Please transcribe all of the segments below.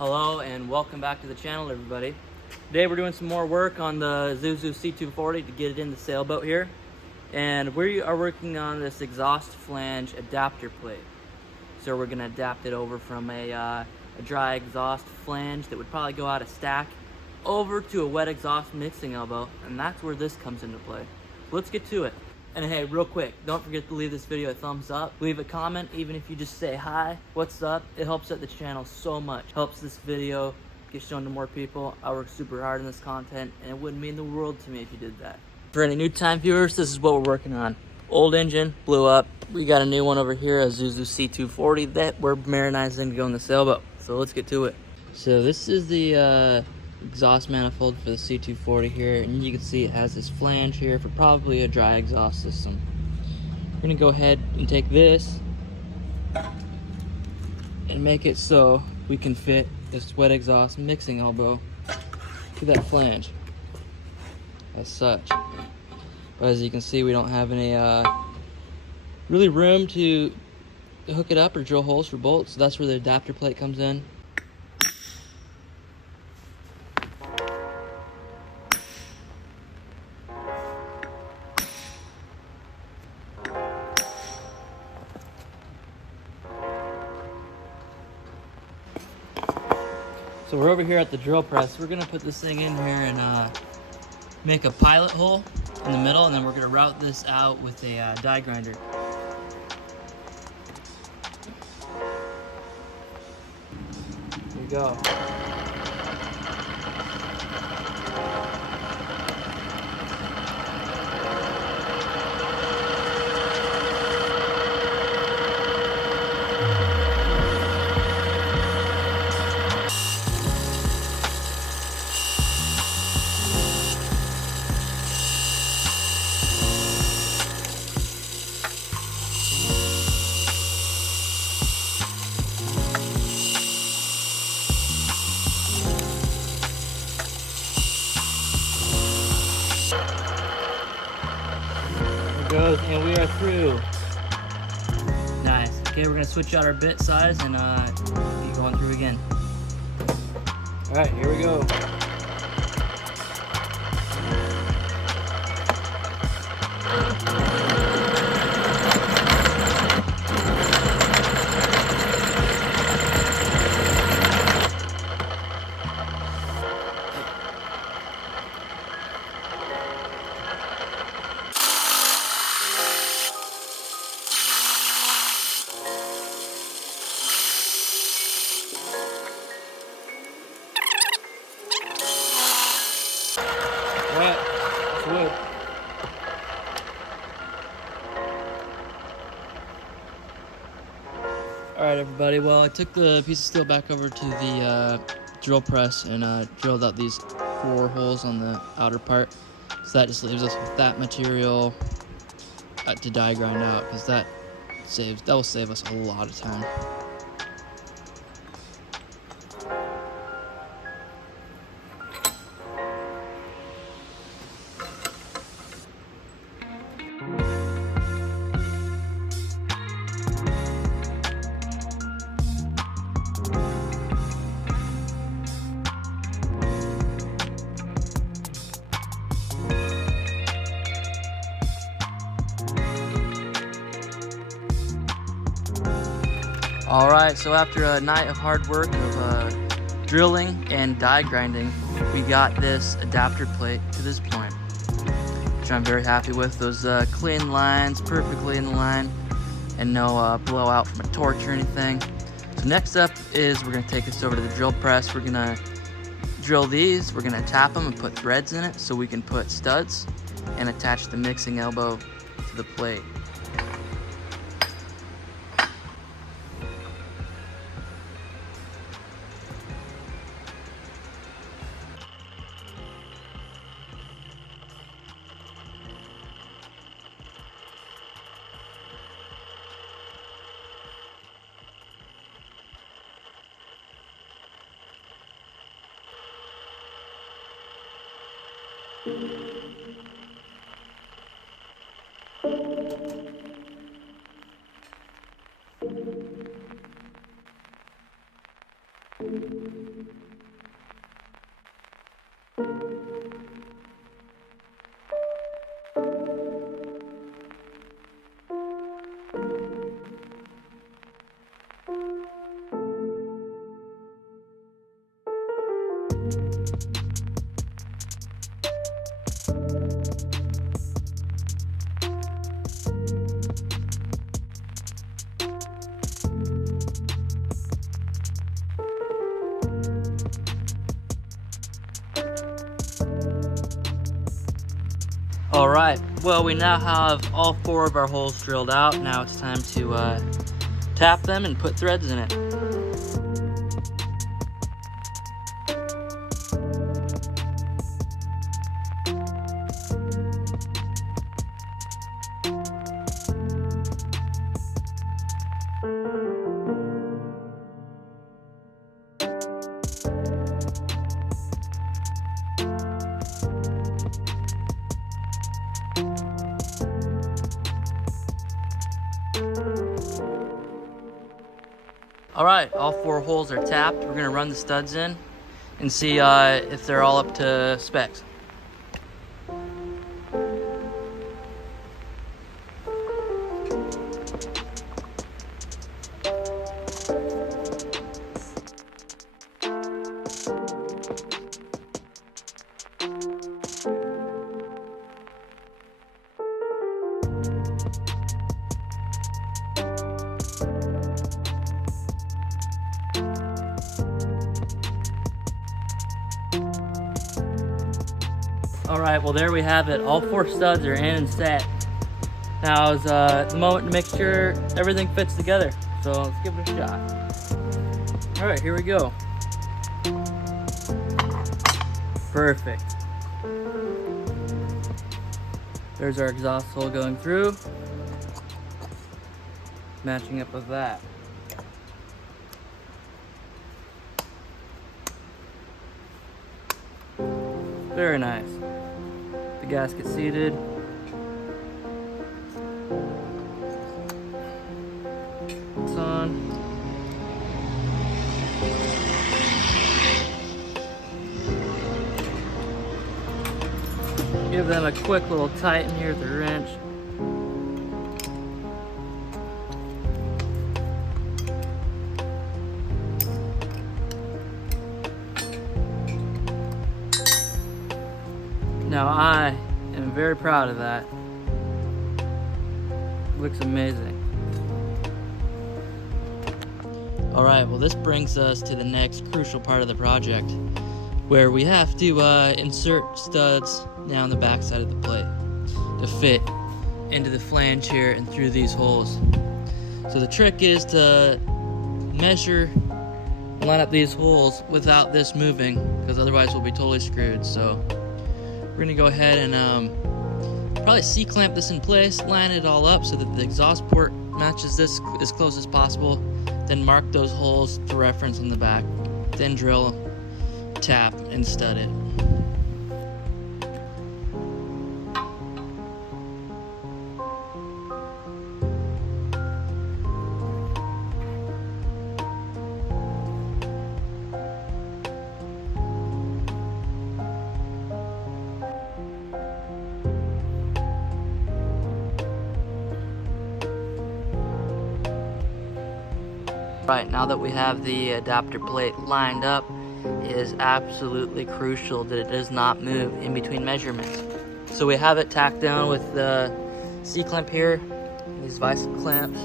Hello and welcome back to the channel, everybody. Today we're doing some more work on the Isuzu C240 to get it in the sailboat here. And we are working on this exhaust flange adapter plate. So we're going to adapt it over from a dry exhaust flange that would probably go out of stack over to a wet exhaust mixing elbow, and that's where this comes into play. So let's get to it. And hey, real quick, don't forget to leave this video a thumbs up. Leave a comment, even if you just say hi, what's up. It helps out the channel so much. Helps this video get shown to more people. I work super hard on this content, and it wouldn't mean the world to me if you did that. For any new time viewers, this is what we're working on. Old engine, blew up. We got a new one over here, a Isuzu C240 that we're marinizing to go in the sailboat. So let's get to it. So this is the exhaust manifold for the C240 here, and you can see it has this flange here for probably a dry exhaust system. We're gonna go ahead and take this and make it so we can fit this wet exhaust mixing elbow to that flange as such. But as you can see, we don't have any really room to hook it up or drill holes for bolts, so that's where the adapter plate comes in. So we're over here at the drill press. We're gonna put this thing in here and make a pilot hole in the middle, and then we're gonna route this out with a die grinder. Here we go. Goes, and we are through. Nice. Okay, we're gonna switch out our bit size and keep going through again. All right, here we go. Alright, it's wood. Alright everybody, well I took the piece of steel back over to the drill press and drilled out these 4 holes on the outer part. So that just leaves us with that material to die grind out, because that will save us a lot of time. Alright, so after a night of hard work of drilling and die grinding, we got this adapter plate to this point, which I'm very happy with. Those clean lines, perfectly in line, and no blowout from a torch or anything. So next up is we're going to take this over to the drill press. We're going to drill these, we're going to tap them and put threads in it so we can put studs and attach the mixing elbow to the plate. All right, well, we now have all 4 of our holes drilled out. Now it's time to tap them and put threads in it. All right, all 4 holes are tapped. We're gonna run the studs in and see if they're all up to specs. All right, well, there we have it. All 4 studs are in and set. Now is the moment to make sure everything fits together. So let's give it a shot. All right, here we go. Perfect. There's our exhaust hole going through, matching up with that. Very nice. The gasket seated. It's on. Give them a quick little tighten here with the wrench. Now I am very proud of that. Looks amazing. All right, well, this brings us to the next crucial part of the project, where we have to insert studs down the back side of the plate to fit into the flange here and through these holes. So the trick is to measure and line up these holes without this moving, because otherwise we'll be totally screwed. So we're gonna go ahead and probably C-clamp this in place, line it all up so that the exhaust port matches this as close as possible, then mark those holes to reference on the back, then drill, tap, and stud it. Right, now that we have the adapter plate lined up, it is absolutely crucial that it does not move in between measurements. So we have it tacked down with the C-clamp here, these vice clamps.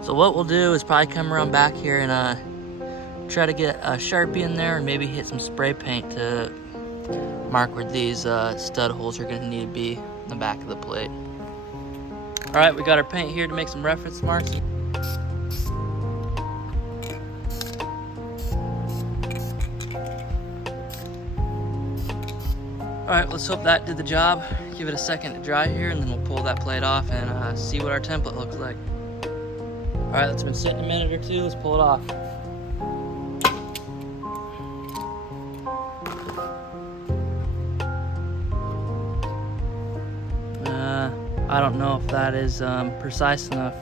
So what we'll do is probably come around back here and try to get a Sharpie in there and maybe hit some spray paint to mark where these stud holes are going to need to be in the back of the plate. All right, we got our paint here to make some reference marks. All right, let's hope that did the job. Give it a second to dry here, and then we'll pull that plate off and see what our template looks like. All right, that's been sitting a minute or two. Let's pull it off. I don't know if that is precise enough.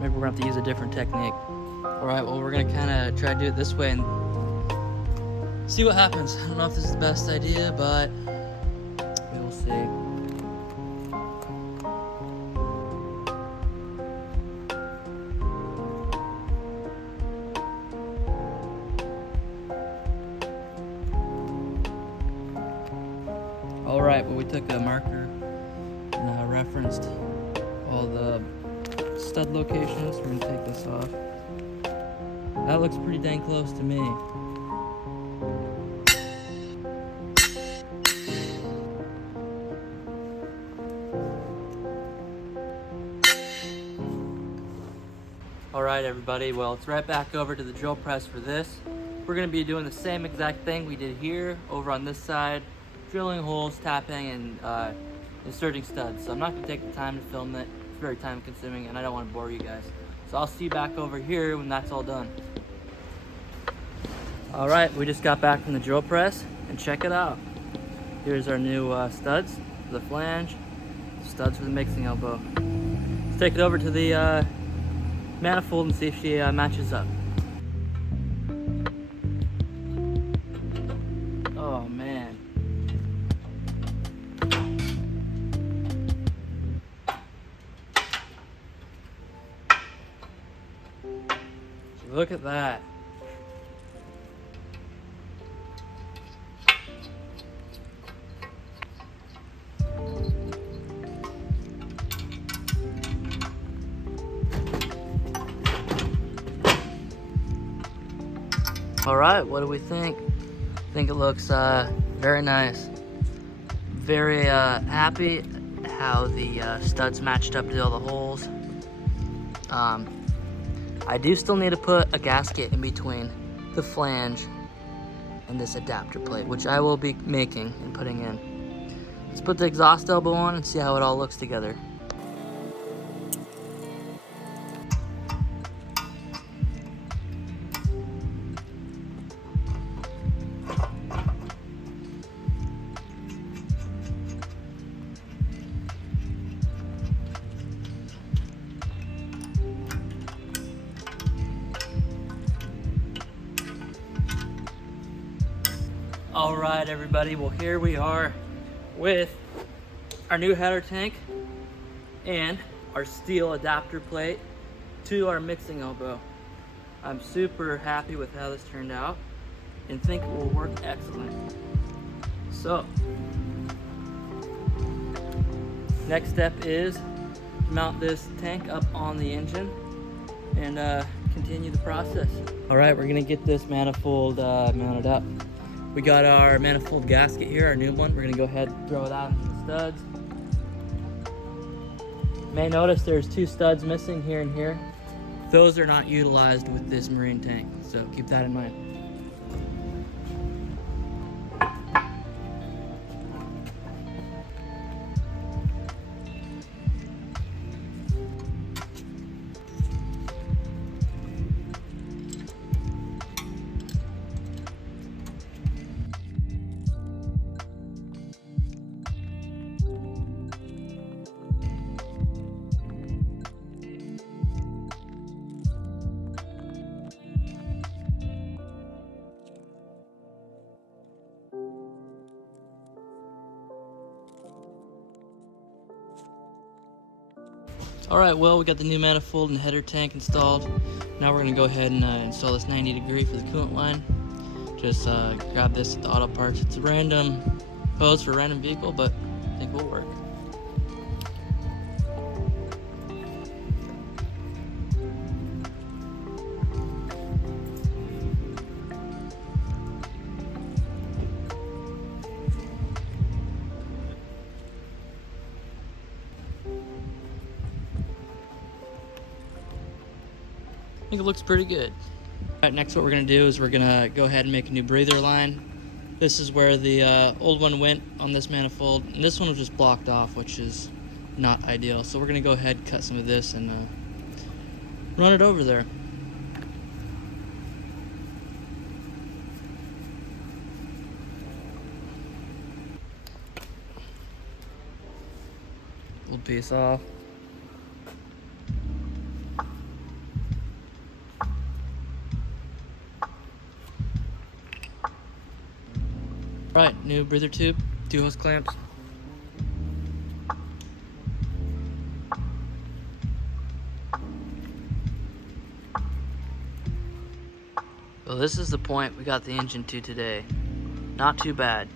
Maybe we're gonna have to use a different technique. All right, well, we're gonna kind of try to do it this way and see what happens. I don't know if this is the best idea, but we will see. All right, well, we took a marker and referenced all the stud locations. We're gonna take this off. That looks pretty dang close to me. Alright everybody, well it's right back over to the drill press for this. We're going to be doing the same exact thing we did here over on this side, drilling holes, tapping, and inserting studs. So I'm not going to take the time to film it. It's very time consuming and I don't want to bore you guys. So I'll see you back over here when that's all done. Alright, we just got back from the drill press and check it out. Here's our new studs for the flange, studs for the mixing elbow. Let's take it over to the manifold and see if she matches up. Oh man. Look at that. All right, what do we think? I think it looks very nice. Very happy how the studs matched up to all the holes. I do still need to put a gasket in between the flange and this adapter plate, which I will be making and putting in. Let's put the exhaust elbow on and see how it all looks together. All right, everybody, well here we are with our new header tank and our steel adapter plate to our mixing elbow. I'm super happy with how this turned out and think it will work excellent. So, next step is to mount this tank up on the engine and continue the process. All right, we're gonna get this manifold mounted up. We got our manifold gasket here, our new one. We're gonna go ahead and throw it out into the studs. You may notice there's 2 studs missing here and here. Those are not utilized with this marine tank, so keep that in mind. All right, well, we got the new manifold and header tank installed. Now we're gonna go ahead and install this 90-degree for the coolant line. Just grab this at the auto parts. It's a random hose for a random vehicle, but I think it will work. I think it looks pretty good. All right, next what we're gonna do is we're gonna go ahead and make a new breather line. This is where the old one went on this manifold, and this one was just blocked off, which is not ideal. So we're gonna go ahead and cut some of this and run it over there. Little piece off. Right, new breather tube, 2 hose clamps. Well, this is the point we got the engine to today. Not too bad.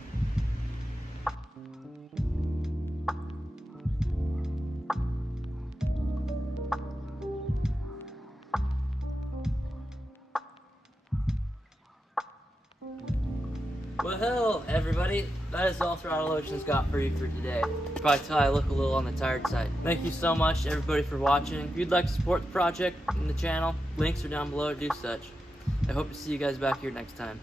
Well, everybody, that is all Throttle Ocean's got for you for today. Probably tell I look a little on the tired side. Thank you so much, everybody, for watching. If you'd like to support the project and the channel, links are down below to do such. I hope to see you guys back here next time.